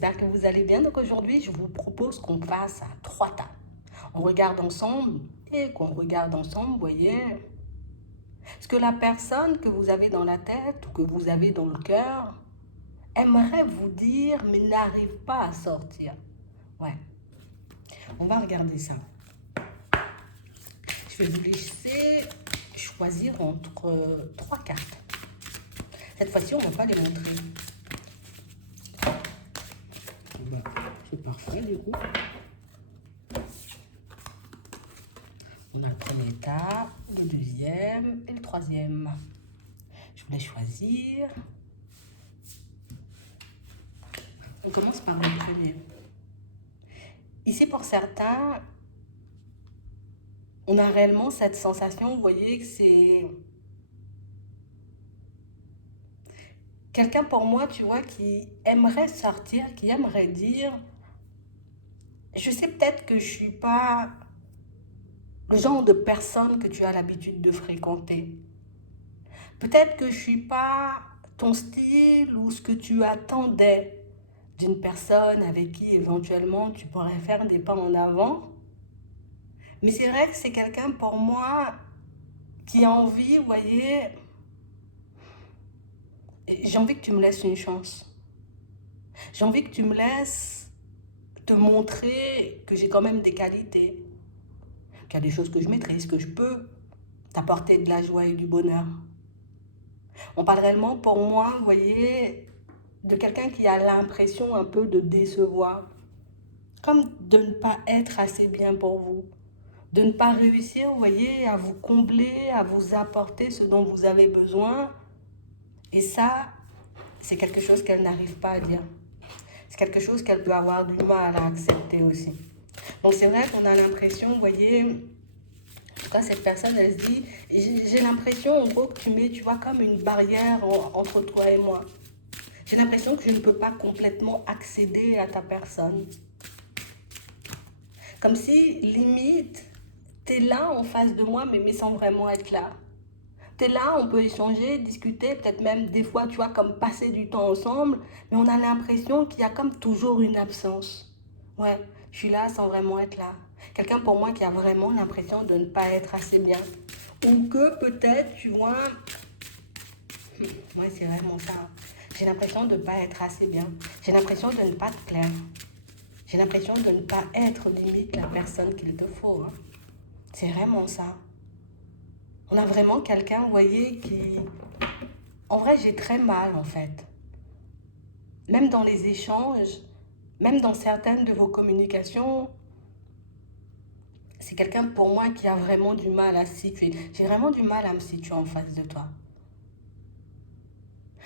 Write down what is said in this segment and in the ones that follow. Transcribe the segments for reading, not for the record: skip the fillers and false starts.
j'espère que vous allez bien. Donc aujourd'hui, je vous propose qu'on fasse à trois tables. On regarde ensemble et qu'on regarde ensemble, vous voyez, ce que la personne que vous avez dans la tête ou que vous avez dans le cœur aimerait vous dire mais n'arrive pas à sortir. Ouais, on va regarder ça. Je vais vous laisser choisir entre trois cartes. Cette fois-ci, on ne va pas les montrer. C'est parfait du coup. On a le premier tas, le deuxième et le troisième. Je voulais choisir. On commence par le premier. Ici, pour certains, on a réellement cette sensation, vous voyez, que c'est quelqu'un pour moi, tu vois, qui aimerait sortir, qui aimerait dire, je sais peut-être que je ne suis pas le genre de personne que tu as l'habitude de fréquenter. Peut-être que je ne suis pas ton style ou ce que tu attendais d'une personne avec qui éventuellement tu pourrais faire des pas en avant. Mais c'est vrai que c'est quelqu'un pour moi qui a envie, vous voyez, j'ai envie que tu me laisses une chance. J'ai envie que tu me laisses te montrer que j'ai quand même des qualités, qu'il y a des choses que je maîtrise, que je peux t'apporter de la joie et du bonheur. On parle réellement pour moi, vous voyez, de quelqu'un qui a l'impression un peu de décevoir, comme de ne pas être assez bien pour vous, de ne pas réussir, vous voyez, à vous combler, à vous apporter ce dont vous avez besoin. Et ça, c'est quelque chose qu'elle n'arrive pas à dire. C'est quelque chose qu'elle peut avoir du mal à accepter aussi. Donc c'est vrai qu'on a l'impression, vous voyez, en tout cas cette personne, elle se dit, j'ai l'impression en gros que tu mets, tu vois, comme une barrière entre toi et moi. J'ai l'impression que je ne peux pas complètement accéder à ta personne. Comme si, limite, tu es là en face de moi, mais sans vraiment être là. Tu es là, on peut échanger, discuter, peut-être même des fois, tu vois, comme passer du temps ensemble, mais on a l'impression qu'il y a comme toujours une absence. Ouais, je suis là sans vraiment être là. Quelqu'un pour moi qui a vraiment l'impression de ne pas être assez bien. Ou que peut-être, tu vois, ouais, c'est vraiment ça. J'ai l'impression de ne pas être assez bien. J'ai l'impression de ne pas te plaire. J'ai l'impression de ne pas être limite la personne qu'il te faut. Hein. C'est vraiment ça. On a vraiment quelqu'un, vous voyez, qui... En vrai, j'ai très mal, en fait. Même dans les échanges, même dans certaines de vos communications, c'est quelqu'un pour moi qui a vraiment du mal à se situer. J'ai vraiment du mal à me situer en face de toi.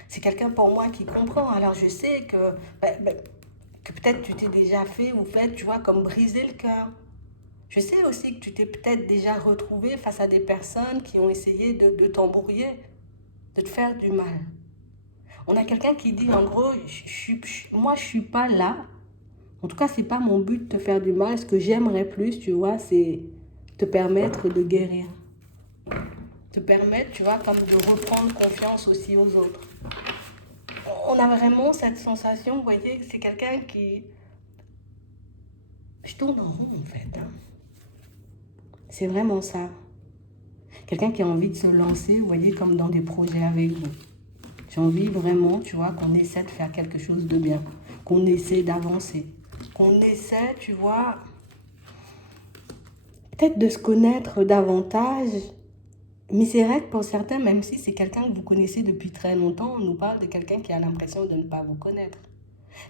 C'est quelqu'un pour moi qui comprend. Alors je sais que peut-être tu t'es déjà fait ou fait, tu vois, comme briser le cœur. Je sais aussi que tu t'es peut-être déjà retrouvé face à des personnes qui ont essayé de t'embrouiller, de te faire du mal. On a quelqu'un qui dit en gros, moi je suis pas là. En tout cas, c'est pas mon but de te faire du mal. Ce que j'aimerais plus, tu vois, c'est te permettre de guérir. Te permettre, tu vois, comme de reprendre confiance aussi aux autres. On a vraiment cette sensation, vous voyez, que c'est quelqu'un qui... Je tourne en rond en fait. Hein. C'est vraiment ça. Quelqu'un qui a envie de se lancer, vous voyez, comme dans des projets avec vous. J'ai envie vraiment, tu vois, qu'on essaie de faire quelque chose de bien, qu'on essaie d'avancer, qu'on essaie, tu vois, peut-être de se connaître davantage. Mais c'est vrai que pour certains, même si c'est quelqu'un que vous connaissez depuis très longtemps, on nous parle de quelqu'un qui a l'impression de ne pas vous connaître.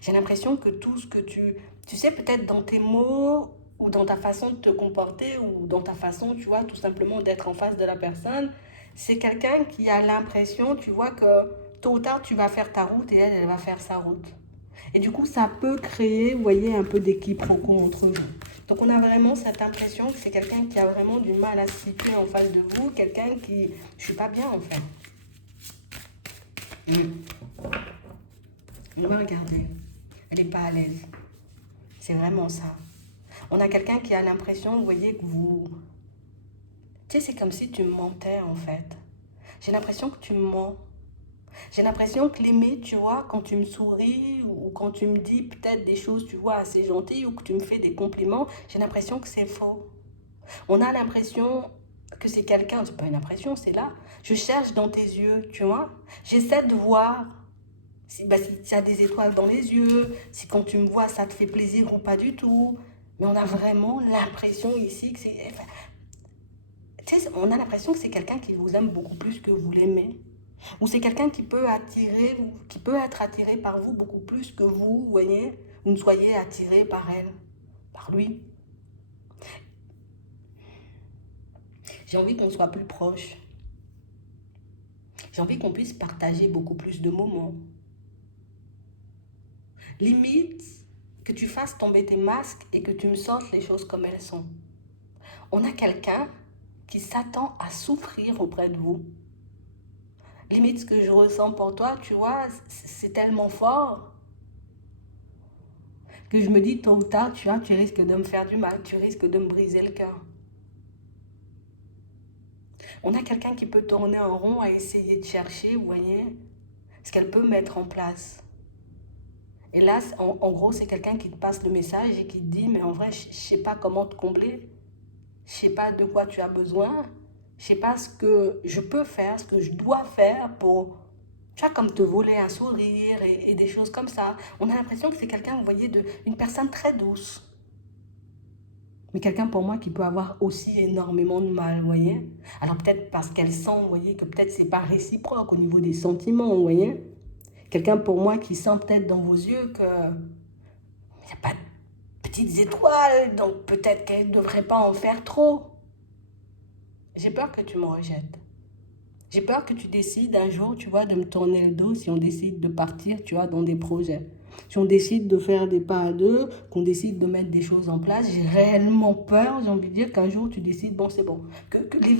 J'ai l'impression que tout ce que tu sais, peut-être dans tes mots ou dans ta façon de te comporter ou dans ta façon, tu vois, tout simplement d'être en face de la personne, c'est quelqu'un qui a l'impression, tu vois, que tôt ou tard, tu vas faire ta route et elle va faire sa route. Et du coup, ça peut créer, vous voyez, un peu d'équiproquo entre vous. Donc, on a vraiment cette impression que c'est quelqu'un qui a vraiment du mal à se situer en face de vous, quelqu'un qui... Je suis pas bien, en fait. On va regarder. Elle n'est pas à l'aise. C'est vraiment ça. On a quelqu'un qui a l'impression, vous voyez, que vous... Tu sais, c'est comme si tu me mentais, en fait. J'ai l'impression que tu me mens. J'ai l'impression que limite, tu vois, quand tu me souris ou quand tu me dis peut-être des choses, tu vois, assez gentilles ou que tu me fais des compliments, j'ai l'impression que c'est faux. On a l'impression que c'est quelqu'un, c'est pas une impression, c'est là. Je cherche dans tes yeux, tu vois. J'essaie de voir si tu as des étoiles dans les yeux, si quand tu me vois, ça te fait plaisir ou pas du tout. Mais on a vraiment l'impression ici que c'est... Enfin, tu sais, on a l'impression que c'est quelqu'un qui vous aime beaucoup plus que vous l'aimez. Ou c'est quelqu'un qui peut attirer, qui peut être attiré par vous beaucoup plus que vous voyez, vous ne soyez attiré par elle, par lui. J'ai envie qu'on soit plus proche. J'ai envie qu'on puisse partager beaucoup plus de moments. Limite, que tu fasses tomber tes masques et que tu me sortes les choses comme elles sont. On a quelqu'un qui s'attend à souffrir auprès de vous. Limite, ce que je ressens pour toi, tu vois, c'est tellement fort que je me dis tôt ou tard, tu vois, tu risques de me faire du mal, tu risques de me briser le cœur. On a quelqu'un qui peut tourner en rond à essayer de chercher, vous voyez, ce qu'elle peut mettre en place. Et là, en gros, c'est quelqu'un qui te passe le message et qui te dit, mais en vrai, je ne sais pas comment te combler, je ne sais pas de quoi tu as besoin, je ne sais pas ce que je peux faire, ce que je dois faire pour, tu vois, comme te voler un sourire et des choses comme ça. On a l'impression que c'est quelqu'un, vous voyez, une personne très douce. Mais quelqu'un pour moi qui peut avoir aussi énormément de mal, vous voyez. Alors peut-être parce qu'elle sent, vous voyez, que peut-être c'est pas réciproque au niveau des sentiments, vous voyez. Quelqu'un pour moi qui sent peut-être dans vos yeux que il n'y a pas de petites étoiles, donc peut-être qu'elle ne devrait pas en faire trop. J'ai peur que tu me rejettes. J'ai peur que tu décides un jour, tu vois, de me tourner le dos si on décide de partir, tu vois, dans des projets. Si on décide de faire des pas à deux, qu'on décide de mettre des choses en place, j'ai réellement peur, j'ai envie de dire, qu'un jour tu décides, bon, c'est bon.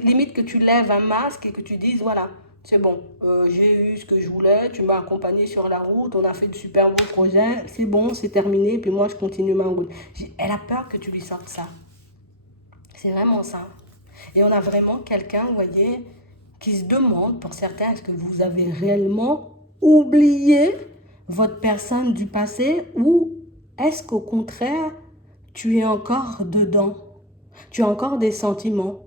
Limite que tu lèves un masque et que tu dises, voilà, c'est bon, j'ai eu ce que je voulais, tu m'as accompagné sur la route, on a fait de super beaux projets, c'est bon, c'est terminé, puis moi je continue ma route. Elle a peur que tu lui sortes ça. C'est vraiment ça. Et on a vraiment quelqu'un, vous voyez, qui se demande, pour certains, est-ce que vous avez réellement oublié votre personne du passé ou est-ce qu'au contraire, tu es encore dedans? Tu as encore des sentiments.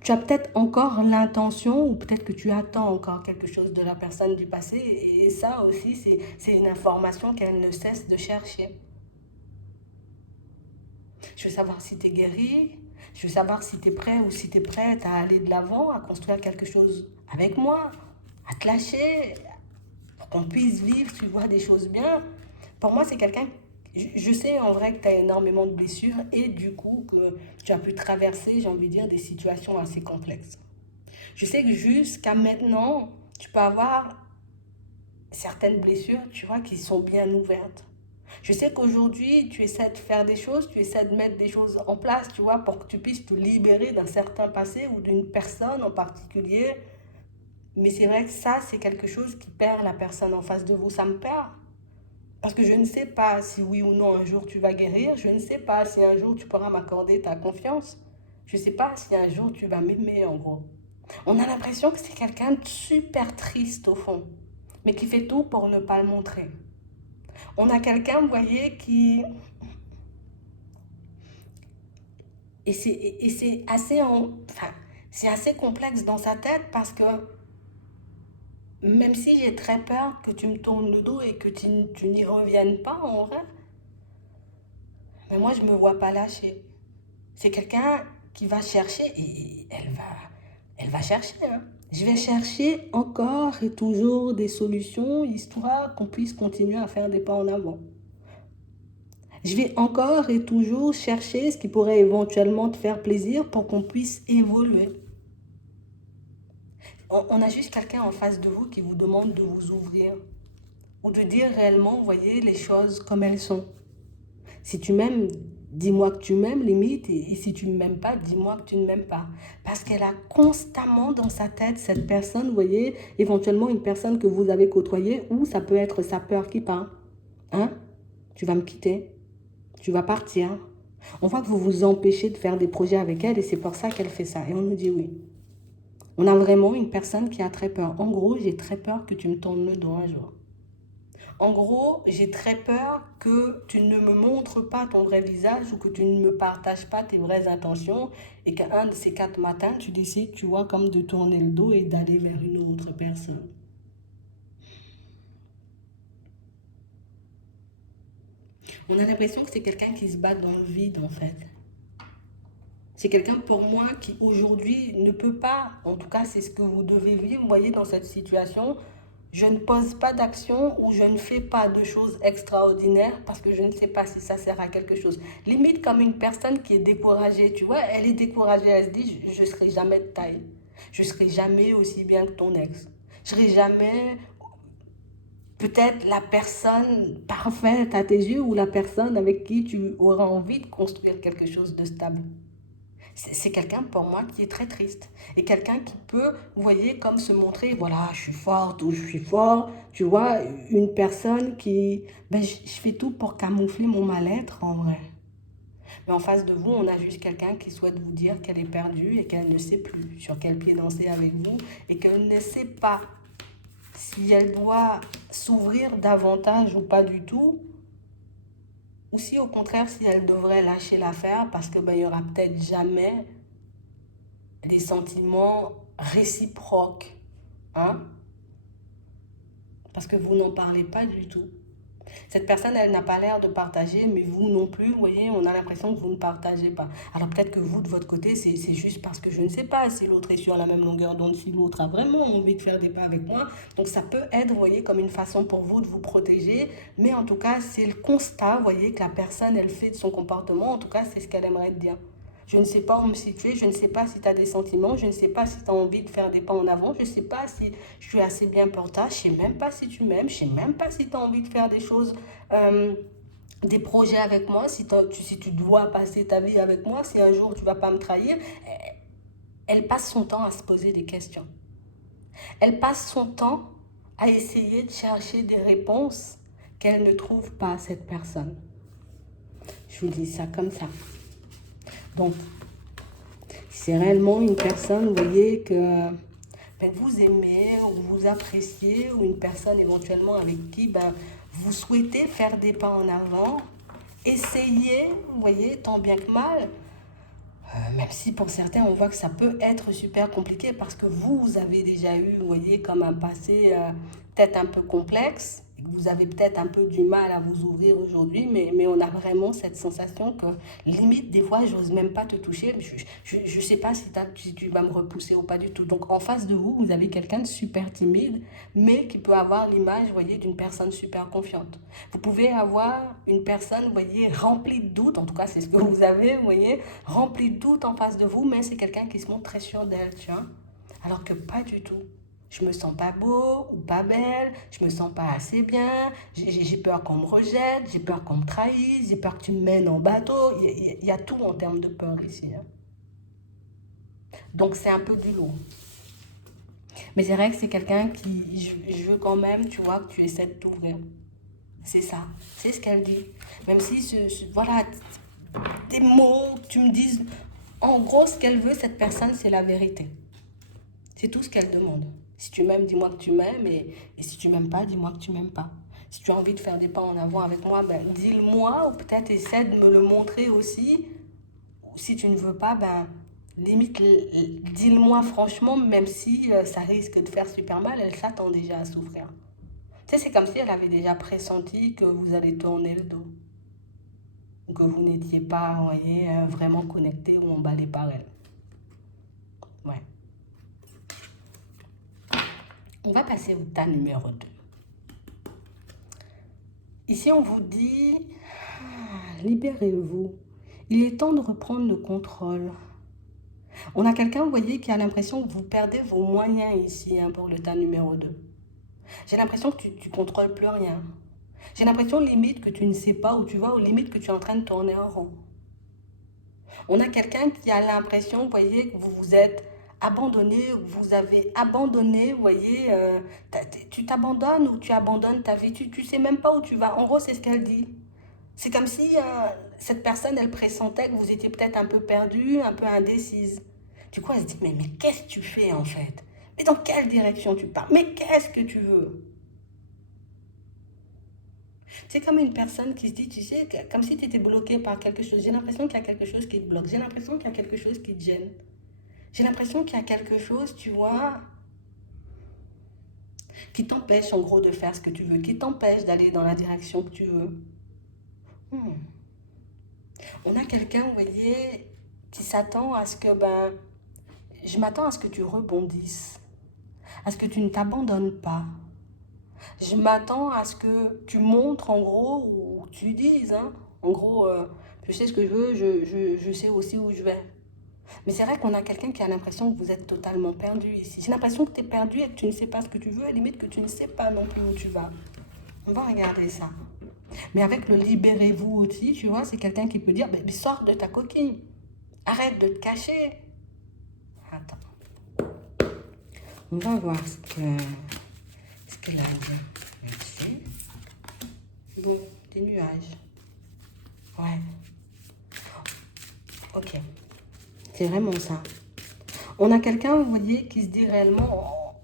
Tu as peut-être encore l'intention ou peut-être que tu attends encore quelque chose de la personne du passé. Et ça aussi, c'est une information qu'elle ne cesse de chercher. Je veux savoir si tu es guéri. Je veux savoir si tu es prêt ou si tu es prête à aller de l'avant, à construire quelque chose avec moi, à te lâcher, pour qu'on puisse vivre, tu vois, des choses bien. Pour moi, c'est quelqu'un, je sais en vrai que tu as énormément de blessures et du coup que tu as pu traverser, j'ai envie de dire, des situations assez complexes. Je sais que jusqu'à maintenant, tu peux avoir certaines blessures, tu vois, qui sont bien ouvertes. Je sais qu'aujourd'hui, tu essaies de faire des choses, tu essaies de mettre des choses en place, tu vois, pour que tu puisses te libérer d'un certain passé ou d'une personne en particulier. Mais c'est vrai que ça, c'est quelque chose qui perd la personne en face de vous. Ça me perd. Parce que je ne sais pas si oui ou non un jour tu vas guérir. Je ne sais pas si un jour tu pourras m'accorder ta confiance. Je ne sais pas si un jour tu vas m'aimer, en gros. On a l'impression que c'est quelqu'un de super triste au fond, mais qui fait tout pour ne pas le montrer. On a quelqu'un, vous voyez, qui... Et c'est assez, enfin, c'est assez complexe dans sa tête parce que même si j'ai très peur que tu me tournes le dos et que tu n'y reviennes pas en vrai, mais moi je me vois pas lâcher. C'est quelqu'un qui va chercher et elle va chercher. Hein. Je vais chercher encore et toujours des solutions histoire qu'on puisse continuer à faire des pas en avant. Je vais encore et toujours chercher ce qui pourrait éventuellement te faire plaisir pour qu'on puisse évoluer. On a juste quelqu'un en face de vous qui vous demande de vous ouvrir ou de dire réellement, vous voyez, les choses comme elles sont. Si tu m'aimes, dis-moi que tu m'aimes, limite, et si tu ne m'aimes pas, dis-moi que tu ne m'aimes pas. Parce qu'elle a constamment dans sa tête cette personne, vous voyez, éventuellement une personne que vous avez côtoyée, ou ça peut être sa peur qui parle. Hein? Tu vas me quitter, tu vas partir. On voit que vous vous empêchez de faire des projets avec elle et c'est pour ça qu'elle fait ça. Et on nous dit oui. On a vraiment une personne qui a très peur. En gros, j'ai très peur que tu me tournes le dos un jour. En gros, j'ai très peur que tu ne me montres pas ton vrai visage ou que tu ne me partages pas tes vraies intentions et qu'un de ces 4 matins, tu décides, tu vois, comme de tourner le dos et d'aller vers une autre personne. On a l'impression que c'est quelqu'un qui se bat dans le vide, en fait. C'est quelqu'un pour moi qui aujourd'hui ne peut pas, en tout cas c'est ce que vous devez vivre, vous voyez, dans cette situation, je ne pose pas d'action ou je ne fais pas de choses extraordinaires parce que je ne sais pas si ça sert à quelque chose. Limite comme une personne qui est découragée, tu vois, elle est découragée, elle se dit, je ne serai jamais de taille, je ne serai jamais aussi bien que ton ex, je ne serai jamais peut-être la personne parfaite à tes yeux ou la personne avec qui tu auras envie de construire quelque chose de stable. C'est quelqu'un pour moi qui est très triste. Et quelqu'un qui peut, vous voyez, comme se montrer, voilà, je suis forte ou je suis fort. Tu vois, une personne qui, ben, je fais tout pour camoufler mon mal-être en vrai. Mais en face de vous, on a juste quelqu'un qui souhaite vous dire qu'elle est perdue et qu'elle ne sait plus sur quel pied danser avec vous et qu'elle ne sait pas si elle doit s'ouvrir davantage ou pas du tout, ou si au contraire, si elle devrait lâcher l'affaire parce que ben, il y aura peut-être jamais des sentiments réciproques, hein, parce que vous n'en parlez pas du tout. Cette personne, elle n'a pas l'air de partager, mais vous non plus, vous voyez, on a l'impression que vous ne partagez pas. Alors peut-être que vous, de votre côté, c'est juste parce que je ne sais pas si l'autre est sur la même longueur d'onde, si l'autre a vraiment envie de faire des pas avec moi. Donc ça peut être, vous voyez, comme une façon pour vous de vous protéger, mais en tout cas, c'est le constat, vous voyez, que la personne, elle fait de son comportement, en tout cas, c'est ce qu'elle aimerait te dire. Je ne sais pas où me situer, je ne sais pas si tu as des sentiments, je ne sais pas si tu as envie de faire des pas en avant, je ne sais pas si je suis assez bien pour toi, je ne sais même pas si tu m'aimes, je ne sais même pas si tu as envie de faire des choses, des projets avec moi, si tu dois passer ta vie avec moi, si un jour tu ne vas pas me trahir. Elle passe son temps à se poser des questions. Elle passe son temps à essayer de chercher des réponses qu'elle ne trouve pas à cette personne. Je vous dis ça comme ça. Donc, c'est réellement une personne, vous voyez, que ben, vous aimez ou vous appréciez, ou une personne éventuellement avec qui ben, vous souhaitez faire des pas en avant, essayez, vous voyez, tant bien que mal, même si pour certains on voit que ça peut être super compliqué parce que vous avez déjà eu, vous voyez, comme un passé peut-être un peu complexe, et que vous avez peut-être un peu du mal à vous ouvrir aujourd'hui, mais on a vraiment cette sensation que limite des fois j'ose même pas te toucher, je sais pas si tu vas me repousser ou pas du tout. Donc en face de vous, vous avez quelqu'un de super timide, mais qui peut avoir l'image, vous voyez, d'une personne super confiante. Vous pouvez avoir une personne, vous voyez, remplie de doutes, en tout cas c'est ce que vous avez, vous voyez, remplie de doutes en face de vous, mais c'est quelqu'un qui se montre très sûr d'elle, tu vois. Alors que pas du tout. Je me sens pas beau ou pas belle, je me sens pas assez bien, j'ai peur qu'on me rejette, j'ai peur qu'on me trahisse, j'ai peur que tu me mènes en bateau. Il y a tout en termes de peur ici, hein. Donc c'est un peu du lourd. Mais c'est vrai que c'est quelqu'un qui, je veux quand même, tu vois, que tu essaies de t'ouvrir. C'est ça, c'est ce qu'elle dit. Même si, voilà, des mots, tu me dises, en gros, ce qu'elle veut, cette personne, c'est la vérité. C'est tout ce qu'elle demande. Si tu m'aimes, dis-moi que tu m'aimes, et si tu m'aimes pas, dis-moi que tu m'aimes pas. Si tu as envie de faire des pas en avant avec moi, ben, dis-le-moi, ou peut-être essaie de me le montrer aussi. Ou si tu ne veux pas, ben, limite, dis-le-moi franchement, même si ça risque de faire super mal, elle s'attend déjà à souffrir. Tu sais, c'est comme si elle avait déjà pressenti que vous allez tourner le dos. Ou que vous n'étiez pas, vous voyez, vraiment connecté ou emballé par elle. Ouais. On va passer au tas numéro 2. Ici, on vous dit, libérez-vous. Il est temps de reprendre le contrôle. On a quelqu'un, vous voyez, qui a l'impression que vous perdez vos moyens ici, hein, pour le tas numéro 2. J'ai l'impression que tu ne contrôles plus rien. J'ai l'impression limite que tu ne sais pas où tu vas, ou limite que tu es en train de tourner en rond. On a quelqu'un qui a l'impression, vous voyez, que vous vous êtes abandonné, vous avez abandonné, vous voyez, tu t'abandonnes ou tu abandonnes ta vie, tu ne sais même pas où tu vas. En gros, c'est ce qu'elle dit. C'est comme si cette personne, elle pressentait que vous étiez peut-être un peu perdu, un peu indécise. Du coup, elle se dit, mais qu'est-ce que tu fais en fait? Mais dans quelle direction tu pars? Mais qu'est-ce que tu veux? C'est comme une personne qui se dit, tu sais, comme si tu étais bloqué par quelque chose. J'ai l'impression qu'il y a quelque chose qui te bloque. J'ai l'impression qu'il y a quelque chose qui te gêne. J'ai l'impression qu'il y a quelque chose, tu vois, qui t'empêche en gros de faire ce que tu veux, qui t'empêche d'aller dans la direction que tu veux. Hmm. On a quelqu'un, vous voyez, qui s'attend à ce que, je m'attends à ce que tu rebondisses, à ce que tu ne t'abandonnes pas. Je m'attends à ce que tu montres en gros, ou tu dises, hein, en gros, je sais ce que je veux, je sais aussi où je vais. Mais c'est vrai qu'on a quelqu'un qui a l'impression que vous êtes totalement perdu ici. J'ai l'impression que tu es perdu et que tu ne sais pas ce que tu veux, et limite que tu ne sais pas non plus où tu vas. On va regarder ça. Mais avec le libérez-vous aussi, tu vois, c'est quelqu'un qui peut dire, mais sors de ta coquille. Arrête de te cacher. Attends. On va voir ce qu'elle a dit là-dessus. Bon, des nuages. Ouais. Ok. C'est vraiment ça. On a quelqu'un, vous voyez, qui se dit réellement,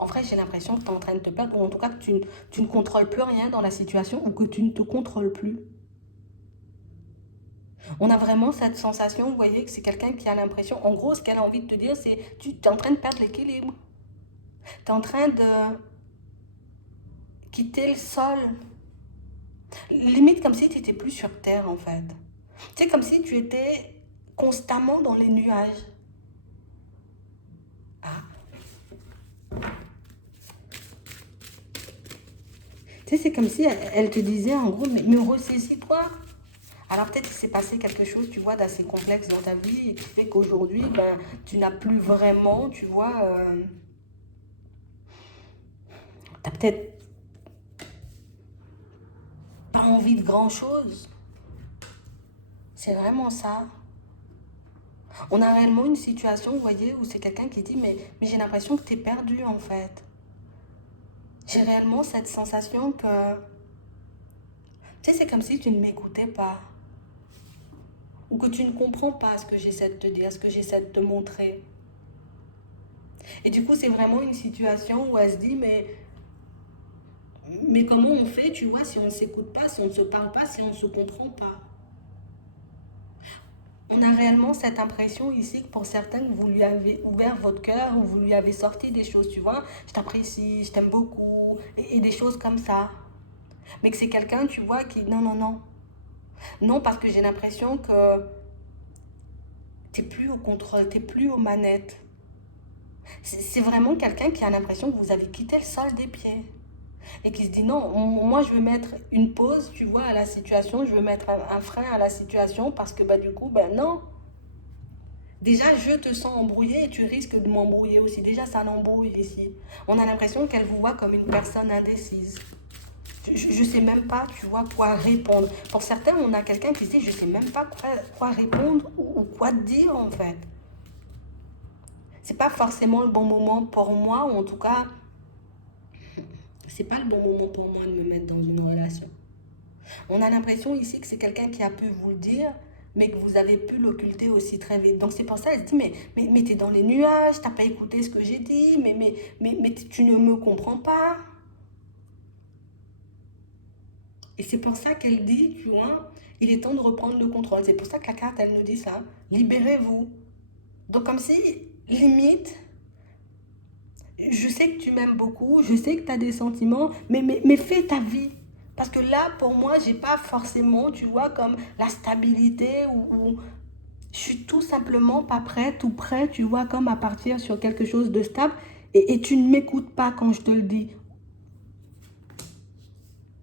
en vrai, j'ai l'impression que tu es en train de te perdre, ou en tout cas que tu ne contrôles plus rien dans la situation, ou que tu ne te contrôles plus. On a vraiment cette sensation, vous voyez, que c'est quelqu'un qui a l'impression, en gros, ce qu'elle a envie de te dire, c'est tu es en train de perdre l'équilibre. Tu es en train de quitter le sol. Limite comme si tu n'étais plus sur Terre, en fait. C'est comme si tu étais constamment dans les nuages. Ah. Tu sais, c'est comme si elle te disait, en gros, mais ressaisis-toi. Alors peut-être qu'il s'est passé quelque chose, tu vois, d'assez complexe dans ta vie et qui fait qu'aujourd'hui, tu n'as plus vraiment, tu vois, tu n'as peut-être pas envie de grand-chose. C'est vraiment ça. On a réellement une situation, vous voyez, où c'est quelqu'un qui dit, mais j'ai l'impression que tu es perdu en fait. J'ai réellement cette sensation que, tu sais, c'est comme si tu ne m'écoutais pas. Ou que tu ne comprends pas ce que j'essaie de te dire, ce que j'essaie de te montrer. Et du coup, c'est vraiment une situation où elle se dit, mais comment on fait, tu vois, si on ne s'écoute pas, si on ne se parle pas, si on ne se comprend pas? On a réellement cette impression ici que pour certains, vous lui avez ouvert votre cœur, ou vous lui avez sorti des choses, tu vois, je t'apprécie, je t'aime beaucoup, et des choses comme ça. Mais que c'est quelqu'un, tu vois, qui, non, non, non. Non, parce que j'ai l'impression que t'es plus au contrôle, t'es plus aux manettes. C'est vraiment quelqu'un qui a l'impression que vous avez quitté le sol des pieds. Et qui se dit non, moi je veux mettre une pause, tu vois, à la situation, je veux mettre un frein à la situation parce que du coup, non. Déjà, je te sens embrouillé et tu risques de m'embrouiller aussi. Déjà, ça l'embrouille ici. On a l'impression qu'elle vous voit comme une personne indécise. Je sais même pas, tu vois, quoi répondre. Pour certains, on a quelqu'un qui se dit, je sais même pas quoi répondre ou quoi dire en fait. C'est pas forcément le bon moment pour moi, ou en tout cas, c'est pas le bon moment pour moi de me mettre dans une relation. On a l'impression ici que c'est quelqu'un qui a pu vous le dire, mais que vous avez pu l'occulter aussi très vite. Donc c'est pour ça qu'elle se dit, mais t'es dans les nuages, t'as pas écouté ce que j'ai dit, mais tu ne me comprends pas. Et c'est pour ça qu'elle dit, tu vois, il est temps de reprendre le contrôle. C'est pour ça que la carte, elle nous dit ça. Libérez-vous. Donc comme si, limite, je sais que tu m'aimes beaucoup, je sais que tu as des sentiments, mais fais ta vie. Parce que là, pour moi, j'ai pas forcément, tu vois, comme la stabilité ou je suis tout simplement pas prête ou prêt, tu vois, comme à partir sur quelque chose de stable. Et tu ne m'écoutes pas quand je te le dis.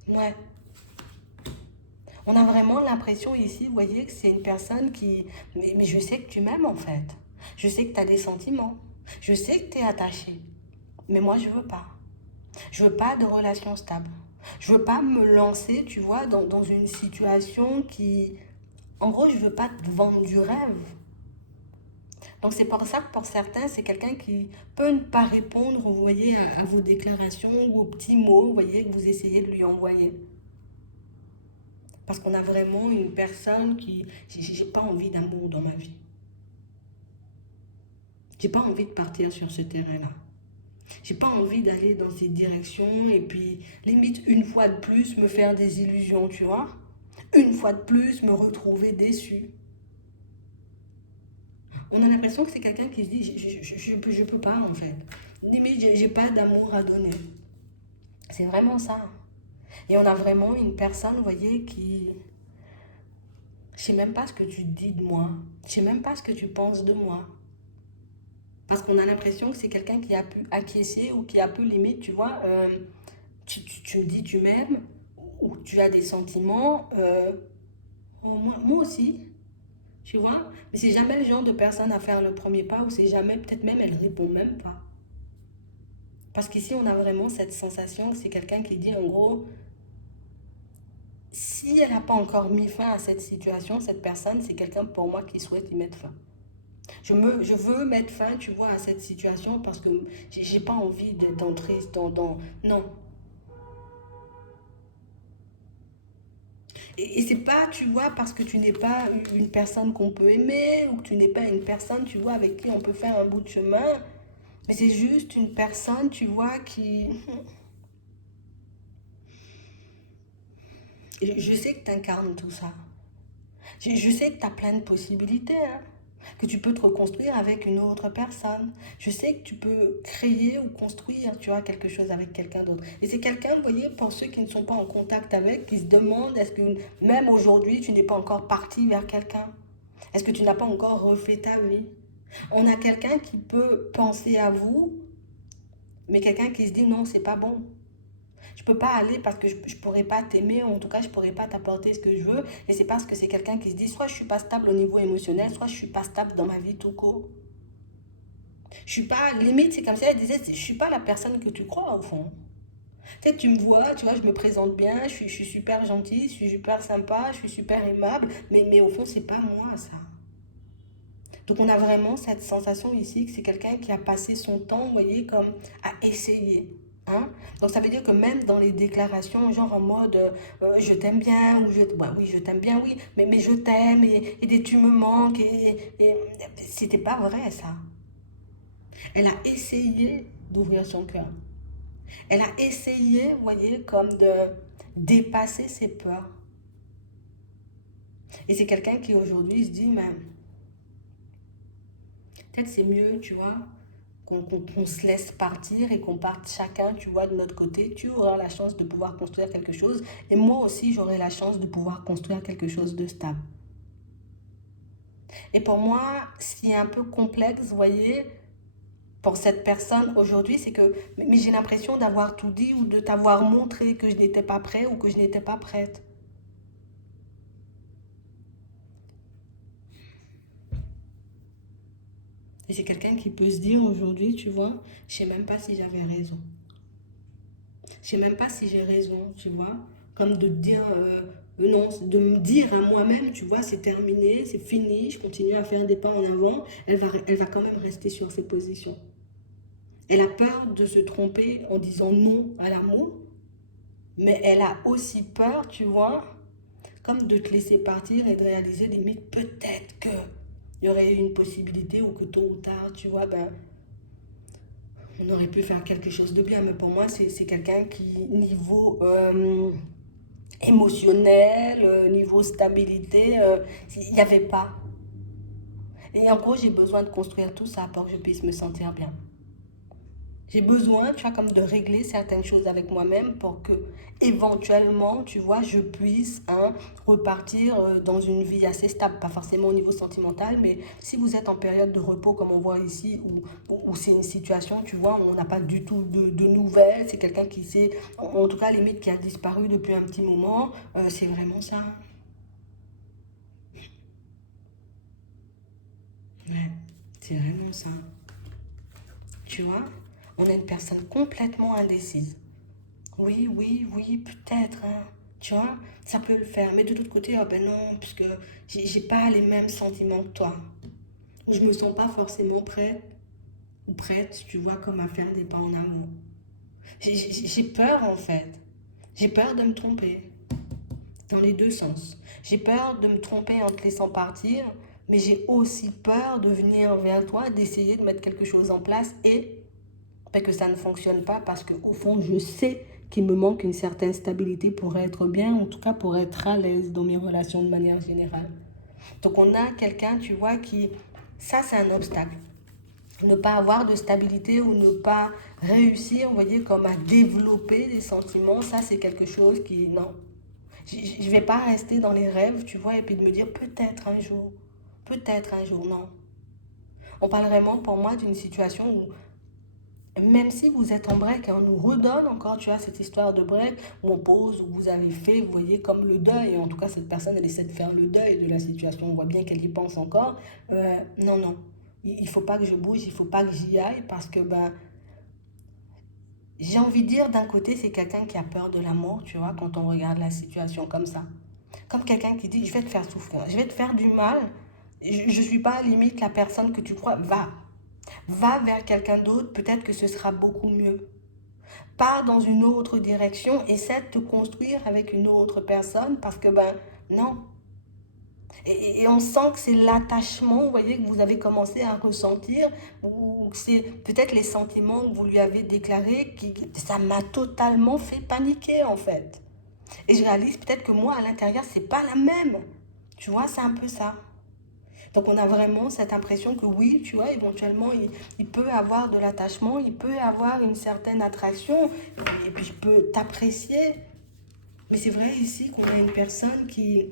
Ouais. On a vraiment l'impression ici, vous voyez, que c'est une personne qui... Mais je sais que tu m'aimes en fait. Je sais que tu as des sentiments. Je sais que tu es attaché. Mais moi, je veux pas. Je veux pas de relation stable. Je veux pas me lancer, tu vois, dans une situation qui... En gros, je veux pas te vendre du rêve. Donc c'est pour ça que pour certains, c'est quelqu'un qui peut ne pas répondre, vous voyez, à vos déclarations ou aux petits mots, vous voyez, que vous essayez de lui envoyer. Parce qu'on a vraiment une personne qui... J'ai pas envie d'amour dans ma vie. J'ai pas envie de partir sur ce terrain-là. J'ai pas envie d'aller dans ces directions et puis limite une fois de plus me faire des illusions, tu vois. Une fois de plus me retrouver déçu. On a l'impression que c'est quelqu'un qui se dit je peux pas en fait. Limite j'ai pas d'amour à donner. C'est vraiment ça. Et on a vraiment une personne, vous voyez, qui... Je sais même pas ce que tu dis de moi. Je sais même pas ce que tu penses de moi. Parce qu'on a l'impression que c'est quelqu'un qui a pu acquiescer ou qui a pu limite, tu vois, tu me dis tu m'aimes ou tu as des sentiments. Moi aussi, tu vois. Mais c'est jamais le genre de personne à faire le premier pas ou c'est jamais, peut-être même elle répond même pas. Parce qu'ici, on a vraiment cette sensation que c'est quelqu'un qui dit en gros, si elle n'a pas encore mis fin à cette situation, cette personne, c'est quelqu'un pour moi qui souhaite y mettre fin. Je veux mettre fin, tu vois, à cette situation parce que j'ai pas envie d'entrer Non. Et c'est pas, tu vois, parce que tu n'es pas une personne qu'on peut aimer ou que tu n'es pas une personne, tu vois, avec qui on peut faire un bout de chemin. Mais c'est juste une personne, tu vois, qui... Je sais que tu incarnes tout ça. Je sais que tu as plein de possibilités, hein, que tu peux te reconstruire avec une autre personne. Je sais que tu peux créer ou construire, tu vois, quelque chose avec quelqu'un d'autre. Et c'est quelqu'un, vous voyez, pour ceux qui ne sont pas en contact avec, qui se demandent, est-ce que même aujourd'hui, tu n'es pas encore parti vers quelqu'un? Est-ce que tu n'as pas encore refait ta vie? On a quelqu'un qui peut penser à vous, mais quelqu'un qui se dit non, c'est pas bon. Je peux pas aller parce que je pourrais pas t'aimer, ou en tout cas, je pourrais pas t'apporter ce que je veux. Et c'est parce que c'est quelqu'un qui se dit, soit je suis pas stable au niveau émotionnel, soit je suis pas stable dans ma vie tout court. Je suis pas, limite, c'est comme si elle disait, je suis pas la personne que tu crois au fond. Tu sais, tu me vois, tu vois, je me présente bien, je suis super gentille, je suis super sympa, je suis super aimable, mais au fond, c'est pas moi, ça. Donc on a vraiment cette sensation ici que c'est quelqu'un qui a passé son temps, vous voyez, comme à essayer. Hein? Donc ça veut dire que même dans les déclarations, genre en mode je t'aime bien, ou ouais, oui, je t'aime bien, oui, mais je t'aime, et tu me manques, et c'était pas vrai ça. Elle a essayé d'ouvrir son cœur. Elle a essayé, vous voyez, comme de dépasser ses peurs. Et c'est quelqu'un qui aujourd'hui se dit, mais peut-être c'est mieux, tu vois, qu'on se laisse partir et qu'on parte chacun, tu vois, de notre côté. Tu auras la chance de pouvoir construire quelque chose. Et moi aussi, j'aurai la chance de pouvoir construire quelque chose de stable. Et pour moi, ce qui est un peu complexe, vous voyez, pour cette personne aujourd'hui, c'est que mais j'ai l'impression d'avoir tout dit ou de t'avoir montré que je n'étais pas prêt ou que je n'étais pas prête. Et c'est quelqu'un qui peut se dire aujourd'hui, tu vois, je sais même pas si j'avais raison. Je sais même pas si j'ai raison, tu vois. Comme de dire, non, de me dire à moi-même, tu vois, c'est terminé, c'est fini, je continue à faire des pas en avant. Elle va quand même rester sur ses positions. Elle a peur de se tromper en disant non à l'amour, mais elle a aussi peur, tu vois, comme de te laisser partir et de réaliser limite peut-être que il y aurait eu une possibilité ou que tôt ou tard, tu vois, ben, on aurait pu faire quelque chose de bien. Mais pour moi, c'est quelqu'un qui, niveau émotionnel, niveau stabilité, il n'y avait pas. Et en gros, j'ai besoin de construire tout ça pour que je puisse me sentir bien. J'ai besoin, tu vois, comme de régler certaines choses avec moi-même pour que, éventuellement, tu vois, je puisse repartir dans une vie assez stable. Pas forcément au niveau sentimental, mais si vous êtes en période de repos, comme on voit ici, où c'est une situation, tu vois, où on n'a pas du tout de nouvelles, c'est quelqu'un qui s'est, en tout cas, limite, qui a disparu depuis un petit moment, c'est vraiment ça. Ouais, c'est vraiment ça. Tu vois, on est une personne complètement indécise. Oui, oui, oui, peut-être, hein. Tu vois, ça peut le faire. Mais de l'autre côté, oh ben non, puisque j'ai pas les mêmes sentiments que toi. Ou je me sens pas forcément prête ou prête, tu vois, comme à faire des pas en amour. J'ai peur en fait. J'ai peur de me tromper dans les deux sens. J'ai peur de me tromper en te laissant partir, mais j'ai aussi peur de venir vers toi, d'essayer de mettre quelque chose en place et que ça ne fonctionne pas parce qu'au fond, je sais qu'il me manque une certaine stabilité pour être bien, en tout cas pour être à l'aise dans mes relations de manière générale. Donc on a quelqu'un, tu vois, qui... Ça, c'est un obstacle. Ne pas avoir de stabilité ou ne pas réussir, vous voyez, comme à développer des sentiments, ça, c'est quelque chose qui... Non. Je ne vais pas rester dans les rêves, tu vois, et puis de me dire peut-être un jour, non. On parle vraiment pour moi d'une situation où même si vous êtes en break, on nous redonne encore, tu vois, cette histoire de break où on pose, où vous avez fait, vous voyez, comme le deuil. En tout cas, cette personne, elle essaie de faire le deuil de la situation. On voit bien qu'elle y pense encore. Non, non. Il ne faut pas que je bouge, il ne faut pas que j'y aille parce que, ben, j'ai envie de dire, d'un côté, c'est quelqu'un qui a peur de la mort, tu vois, quand on regarde la situation comme ça. Comme quelqu'un qui dit, je vais te faire souffrir, je vais te faire du mal. Je ne suis pas à la limite la personne que tu crois. Va vers quelqu'un d'autre, peut-être que ce sera beaucoup mieux. Pars dans une autre direction, essaie de te construire avec une autre personne parce que, ben, non. Et on sent que c'est l'attachement, vous voyez, que vous avez commencé à ressentir, ou c'est peut-être les sentiments que vous lui avez déclarés, ça m'a totalement fait paniquer en fait. Et je réalise peut-être que moi, à l'intérieur, c'est pas la même. Tu vois, c'est un peu ça. Donc on a vraiment cette impression que oui, tu vois, éventuellement, il peut avoir de l'attachement, il peut avoir une certaine attraction, et puis je peux t'apprécier. Mais c'est vrai ici qu'on a une personne qui...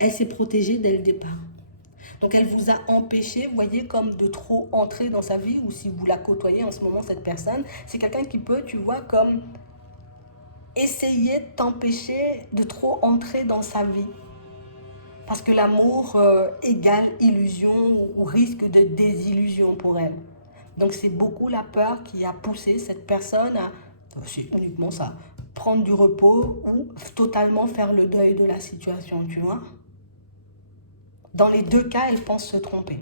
Elle s'est protégée dès le départ. Donc elle vous a empêché, vous voyez, comme de trop entrer dans sa vie, ou si vous la côtoyez en ce moment, cette personne, c'est quelqu'un qui peut, tu vois, comme essayer de t'empêcher de trop entrer dans sa vie. Parce que l'amour égale illusion ou risque de désillusion pour elle. Donc c'est beaucoup la peur qui a poussé cette personne à, c'est uniquement ça, prendre du repos ou totalement faire le deuil de la situation, tu vois. Dans les deux cas, elle pense se tromper.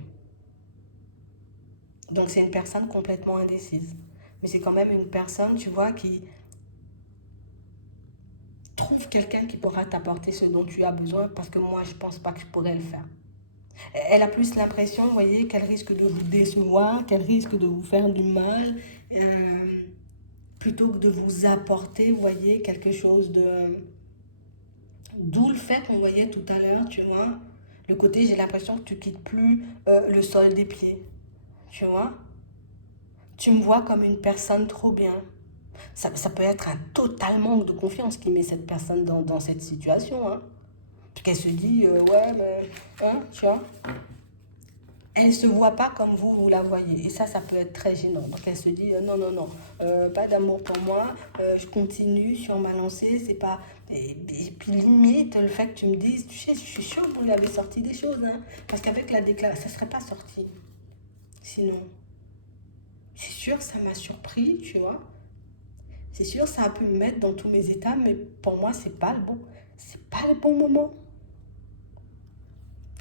Donc c'est une personne complètement indécise. Mais c'est quand même une personne, tu vois, qui trouve quelqu'un qui pourra t'apporter ce dont tu as besoin parce que moi, je ne pense pas que je pourrais le faire. Elle a plus l'impression, vous voyez, qu'elle risque de vous décevoir, qu'elle risque de vous faire du mal, plutôt que de vous apporter, vous voyez, quelque chose de... D'où le fait qu'on voyait tout à l'heure, tu vois, le côté, j'ai l'impression que tu quittes plus le sol des pieds, tu vois. Tu me vois comme une personne trop bien. Ça peut être un total manque de confiance qui met cette personne dans cette situation, hein. Puis qu'elle se dit, ouais, mais, hein, tu vois. Elle ne se voit pas comme vous la voyez. Et ça peut être très gênant. Donc elle se dit, non, non, non, pas d'amour pour moi, je continue sur ma lancée, c'est pas... Et puis limite, le fait que tu me dises, tu sais, je suis sûre que vous lui avez sorti des choses, hein, parce qu'avec la déclaration, ça ne serait pas sorti. Sinon, c'est sûr, ça m'a surpris, tu vois. C'est sûr, ça a pu me mettre dans tous mes états, mais pour moi, c'est pas le bon moment.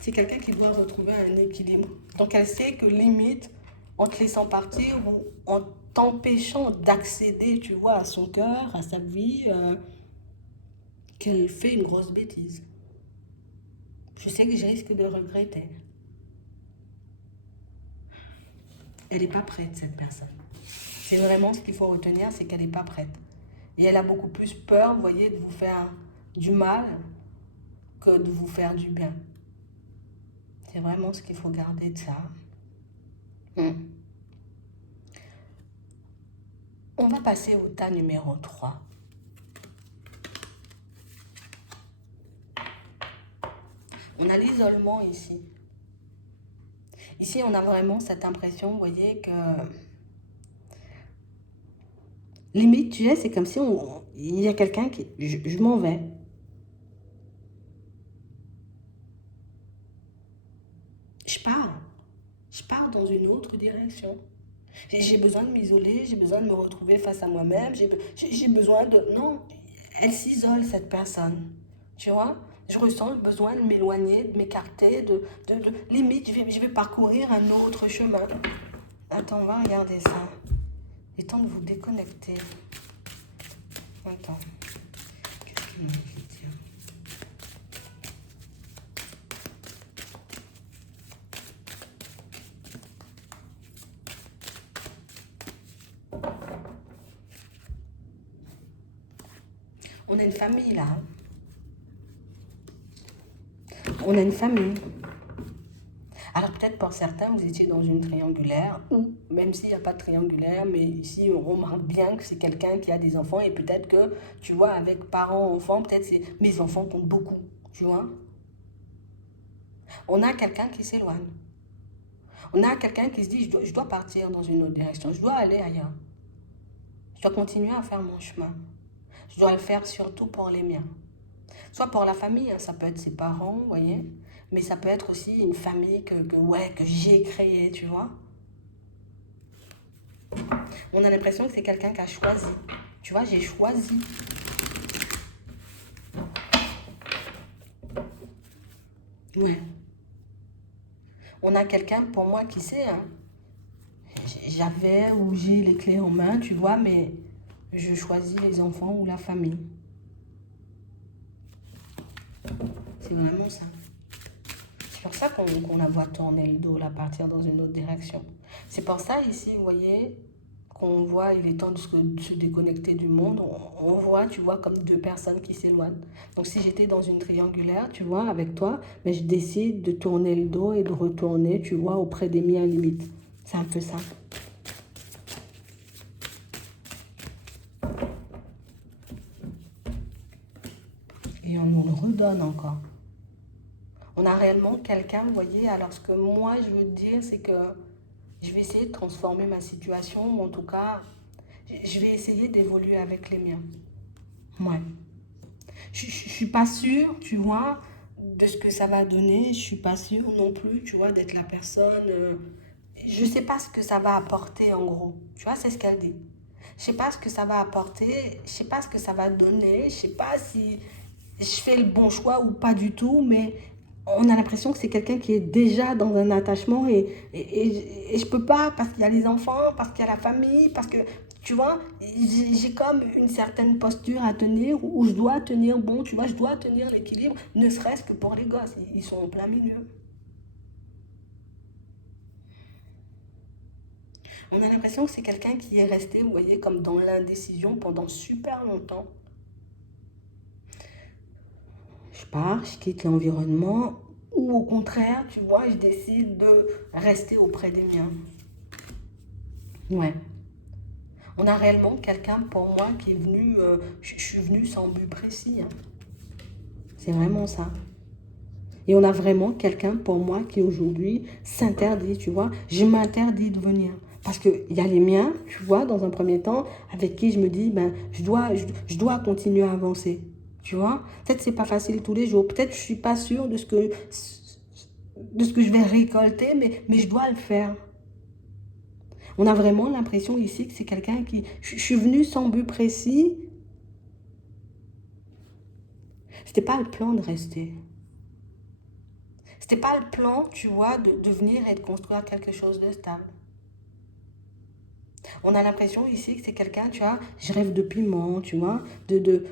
C'est quelqu'un qui doit retrouver un équilibre. Donc elle sait que limite, en te laissant partir ou en t'empêchant d'accéder, tu vois, à son cœur, à sa vie, qu'elle fait une grosse bêtise. Je sais que je risque de regretter. Elle n'est pas prête, cette personne. C'est vraiment ce qu'il faut retenir, c'est qu'elle n'est pas prête. Et elle a beaucoup plus peur, vous voyez, de vous faire du mal que de vous faire du bien. C'est vraiment ce qu'il faut garder de ça. On va passer au tas numéro 3. On a l'isolement ici. Ici, on a vraiment cette impression, vous voyez, que... Limite, tu sais, c'est comme si il y a quelqu'un qui... Je m'en vais. Je pars dans une autre direction. J'ai besoin de m'isoler, j'ai besoin de me retrouver face à moi-même, j'ai besoin de... Non, elle s'isole, cette personne. Tu vois? Je ressens le besoin de m'éloigner, de m'écarter, limite, je vais parcourir un autre chemin. Attends, on va regarder ça. Il est temps de vous déconnecter. Attends. Qu'est-ce qu'il m'a dit, tiens. On a une famille là. On a une famille. Alors peut-être pour certains, vous étiez dans une triangulaire, ou même s'il n'y a pas de triangulaire, mais ici on remarque bien que c'est quelqu'un qui a des enfants et peut-être que, tu vois, avec parents, enfants, peut-être c'est mes enfants comptent beaucoup, tu vois. On a quelqu'un qui s'éloigne. On a quelqu'un qui se dit, je dois partir dans une autre direction, je dois aller ailleurs. Je dois continuer à faire mon chemin. Je dois le faire surtout pour les miens. Soit pour la famille, hein, ça peut être ses parents, vous voyez, mais ça peut être aussi une famille que j'ai créée, tu vois. On a l'impression que c'est quelqu'un qui a choisi. Tu vois, j'ai choisi. Ouais. On a quelqu'un pour moi qui sait, hein. J'avais ou j'ai les clés en main, tu vois, mais je choisis les enfants ou la famille. C'est vraiment ça. C'est pour ça qu'on la voit tourner le dos, là, partir dans une autre direction. C'est pour ça, ici, vous voyez, qu'on voit, il est temps de se déconnecter du monde. On voit, tu vois, comme deux personnes qui s'éloignent. Donc, si j'étais dans une triangulaire, tu vois, avec toi, mais je décide de tourner le dos et de retourner, tu vois, auprès des miens limite. C'est un peu ça. Et on nous le redonne encore. On a réellement quelqu'un, vous voyez, alors ce que moi je veux dire, c'est que je vais essayer de transformer ma situation, ou en tout cas, je vais essayer d'évoluer avec les miens. Ouais. Je ne suis pas sûre, tu vois, de ce que ça va donner. Je ne suis pas sûre non plus, tu vois, d'être la personne. Je ne sais pas ce que ça va apporter en gros. Tu vois, c'est ce qu'elle dit. Je ne sais pas ce que ça va apporter, je ne sais pas ce que ça va donner, je ne sais pas si je fais le bon choix ou pas du tout, mais on a l'impression que c'est quelqu'un qui est déjà dans un attachement et je peux pas parce qu'il y a les enfants, parce qu'il y a la famille, parce que, tu vois, j'ai comme une certaine posture à tenir où je dois tenir bon, tu vois, je dois tenir l'équilibre, ne serait-ce que pour les gosses, ils sont en plein milieu. On a l'impression que c'est quelqu'un qui est resté, vous voyez, comme dans l'indécision pendant super longtemps. Je pars, je quitte l'environnement, ou au contraire, tu vois, je décide de rester auprès des miens. Ouais. On a réellement quelqu'un pour moi qui est venu, je suis venue sans but précis, hein. C'est vraiment ça. Et on a vraiment quelqu'un pour moi qui aujourd'hui s'interdit, tu vois. Je m'interdis de venir. Parce qu'il y a les miens, tu vois, dans un premier temps, avec qui je me dis, ben, je dois continuer à avancer. Tu vois, peut-être c'est pas facile tous les jours. Peut-être je suis pas sûre de ce que je vais récolter, mais je dois le faire. On a vraiment l'impression ici que c'est quelqu'un qui... Je suis venue sans but précis. C'était pas le plan de rester. C'était pas le plan, tu vois, de venir et de construire quelque chose de stable. On a l'impression ici que c'est quelqu'un, tu vois, je rêve de piment, tu vois, de...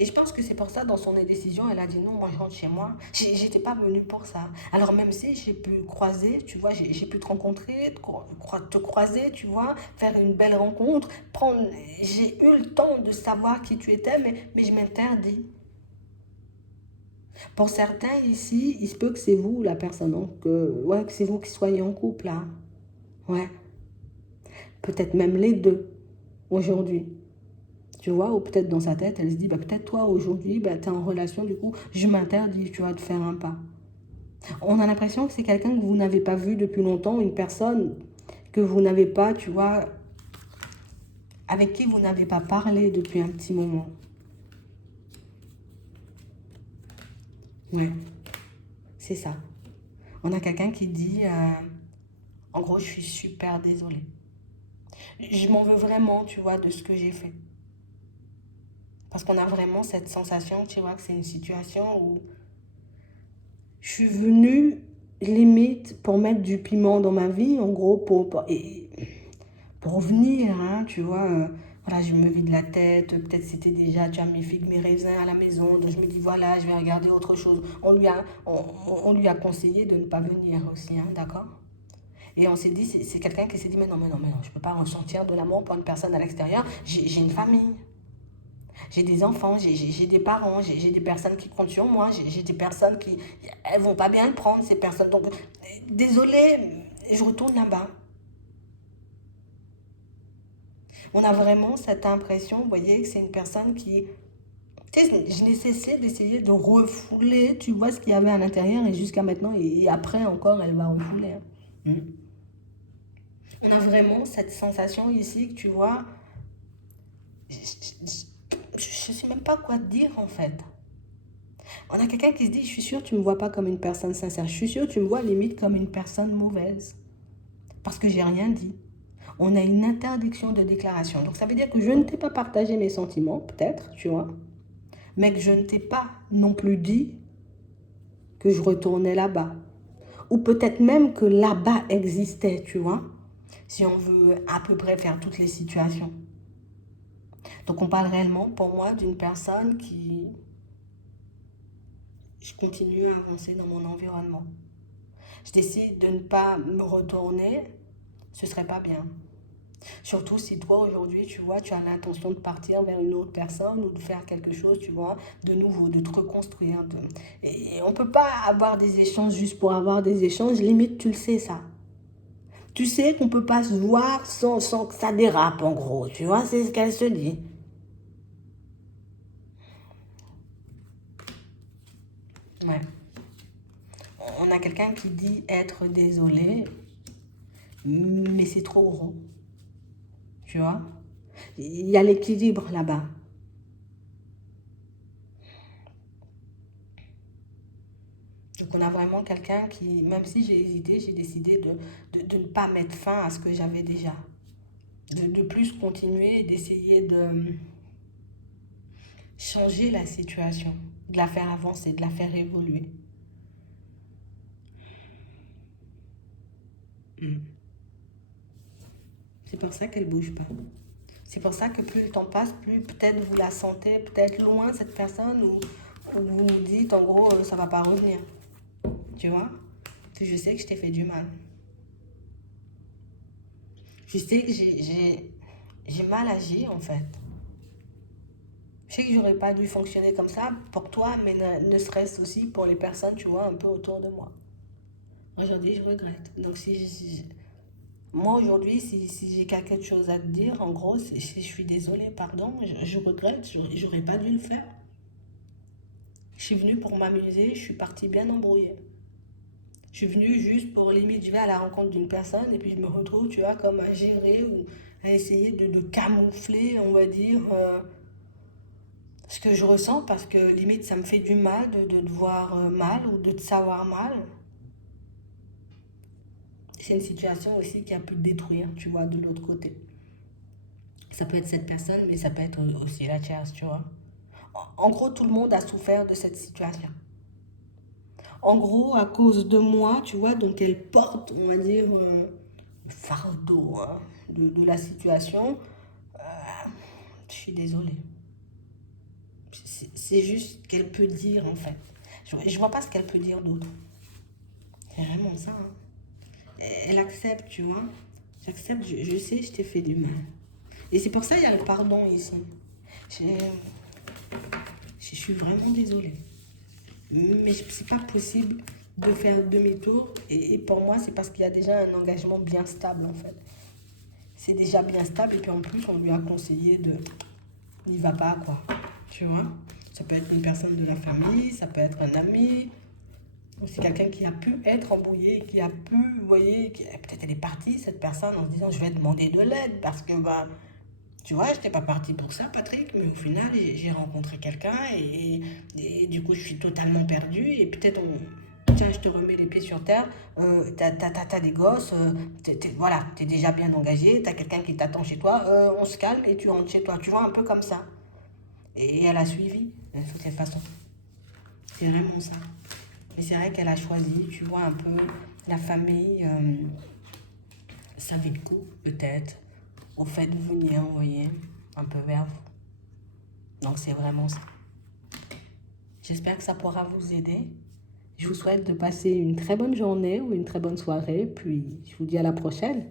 Et je pense que c'est pour ça, dans son indécision, elle a dit non, moi je rentre chez moi. J'étais pas venue pour ça. Alors même si j'ai pu croiser, tu vois, j'ai pu te rencontrer, te croiser, tu vois, faire une belle rencontre, prendre... J'ai eu le temps de savoir qui tu étais, mais je m'interdis. Pour certains ici, il se peut que c'est vous la personne, hein, ouais, que c'est vous qui soyez en couple là. Ouais, peut-être même les deux aujourd'hui. Tu vois, ou peut-être dans sa tête, elle se dit, bah, peut-être toi aujourd'hui, bah, tu es en relation, du coup, je m'interdis, tu vois, de faire un pas. On a l'impression que c'est quelqu'un que vous n'avez pas vu depuis longtemps, une personne que vous n'avez pas, tu vois, avec qui vous n'avez pas parlé depuis un petit moment. Ouais, c'est ça. On a quelqu'un qui dit, en gros, je suis super désolée. Je m'en veux vraiment, tu vois, de ce que j'ai fait. Parce qu'on a vraiment cette sensation, tu vois, que c'est une situation où je suis venue limite pour mettre du piment dans ma vie, en gros, pour venir, hein, tu vois. Voilà, je me vide la tête, peut-être c'était déjà, tu as mes figues, mes raisins à la maison, donc je me dis, voilà, je vais regarder autre chose. On lui a conseillé de ne pas venir aussi, hein, d'accord? Et on s'est dit, c'est quelqu'un qui s'est dit, mais non, je ne peux pas ressentir de l'amour pour une personne à l'extérieur. J'ai une famille, j'ai des enfants, j'ai des parents, j'ai des personnes qui comptent sur moi, j'ai des personnes qui, elles vont pas bien le prendre, ces personnes. Donc, désolé, je retourne là-bas. On a vraiment cette impression, vous voyez, que c'est une personne qui... Tu sais, je n'ai cessé d'essayer de refouler, tu vois, ce qu'il y avait à l'intérieur, et jusqu'à maintenant, et après encore, elle va refouler. Hein. On a vraiment cette sensation ici que, tu vois, je ne sais même pas quoi te dire, en fait. On a quelqu'un qui se dit, je suis sûre que tu ne me vois pas comme une personne sincère. Je suis sûre que tu me vois limite comme une personne mauvaise. Parce que j'ai rien dit. On a une interdiction de déclaration. Donc ça veut dire que je ne t'ai pas partagé mes sentiments, peut-être, tu vois. Mais que je ne t'ai pas non plus dit que je retournais là-bas. Ou peut-être même que là-bas existait, tu vois. Si on veut à peu près faire toutes les situations. Donc on parle réellement pour moi d'une personne qui... Je continue à avancer dans mon environnement. Je décide de ne pas me retourner, ce serait pas bien. Surtout si toi aujourd'hui, tu vois, tu as l'intention de partir vers une autre personne ou de faire quelque chose, tu vois, de nouveau, de te reconstruire. Et on ne peut pas avoir des échanges juste pour avoir des échanges, limite tu le sais ça. Tu sais qu'on ne peut pas se voir sans que ça dérape en gros, tu vois, c'est ce qu'elle se dit. Ouais. On a quelqu'un qui dit être désolé, mais c'est trop gros. Tu vois, il y a l'équilibre là-bas. Donc on a vraiment quelqu'un qui, même si j'ai hésité, j'ai décidé de ne pas mettre fin à ce que j'avais déjà. De plus continuer, d'essayer de changer la situation, de la faire avancer, de la faire évoluer. C'est pour ça qu'elle ne bouge pas. C'est pour ça que plus le temps passe, plus peut-être vous la sentez peut-être loin, cette personne, ou vous nous dites en gros, ça ne va pas revenir. Tu vois? Je sais que je t'ai fait du mal. Je sais que j'ai mal agi en fait. Je sais que j'aurais pas dû fonctionner comme ça pour toi, mais ne serait-ce aussi pour les personnes, tu vois, un peu autour de moi. Aujourd'hui, je regrette. Donc, moi, aujourd'hui, si j'ai quelque chose à te dire, en gros, si je suis désolée, pardon, je regrette, j'aurais pas dû le faire. Je suis venue pour m'amuser, je suis partie bien embrouillée. Je suis venue juste pour limite, je vais à la rencontre d'une personne et puis je me retrouve, tu vois, comme à gérer ou à essayer de camoufler, on va dire, ce que je ressens parce que limite ça me fait du mal de te voir mal ou de te savoir mal. C'est une situation aussi qui a pu te détruire, tu vois, de l'autre côté. Ça peut être cette personne, mais ça peut être aussi la tierce, tu vois. En gros, tout le monde a souffert de cette situation. En gros, à cause de moi, tu vois, donc elle porte, on va dire, le fardeau hein, de la situation. Je suis désolée. C'est juste qu'elle peut dire, en fait. Je vois pas ce qu'elle peut dire d'autre. C'est vraiment ça. Hein. Elle accepte, tu vois. J'accepte, je sais, je t'ai fait du mal. Et c'est pour ça qu'il y a le pardon ici. Je, je suis vraiment désolée. Mais c'est pas possible de faire demi-tour. Et pour moi, c'est parce qu'il y a déjà un engagement bien stable, en fait. C'est déjà bien stable. Et puis en plus, on lui a conseillé de... N'y va pas, quoi. Tu vois? Ça peut être une personne de la famille, ça peut être un ami. Ou c'est quelqu'un qui a pu être embrouillé, qui a pu, vous voyez, peut-être elle est partie, cette personne, en se disant, je vais demander de l'aide parce que, bah, tu vois, je n'étais pas partie pour ça, Patrick, mais au final, j'ai rencontré quelqu'un et du coup, je suis totalement perdue. Et peut-être, tiens, je te remets les pieds sur terre, t'as des gosses, voilà, t'es déjà bien engagé, t'as quelqu'un qui t'attend chez toi, on se calme et tu rentres chez toi. Tu vois, un peu comme ça. Et elle a suivi de cette façon. C'est vraiment ça. Mais c'est vrai qu'elle a choisi, tu vois, un peu la famille, sa vie de couple, peut-être, au fait de venir, vous voyez, un peu vers vous. Donc c'est vraiment ça. J'espère que ça pourra vous aider. Je vous souhaite de passer une très bonne journée ou une très bonne soirée, puis je vous dis à la prochaine.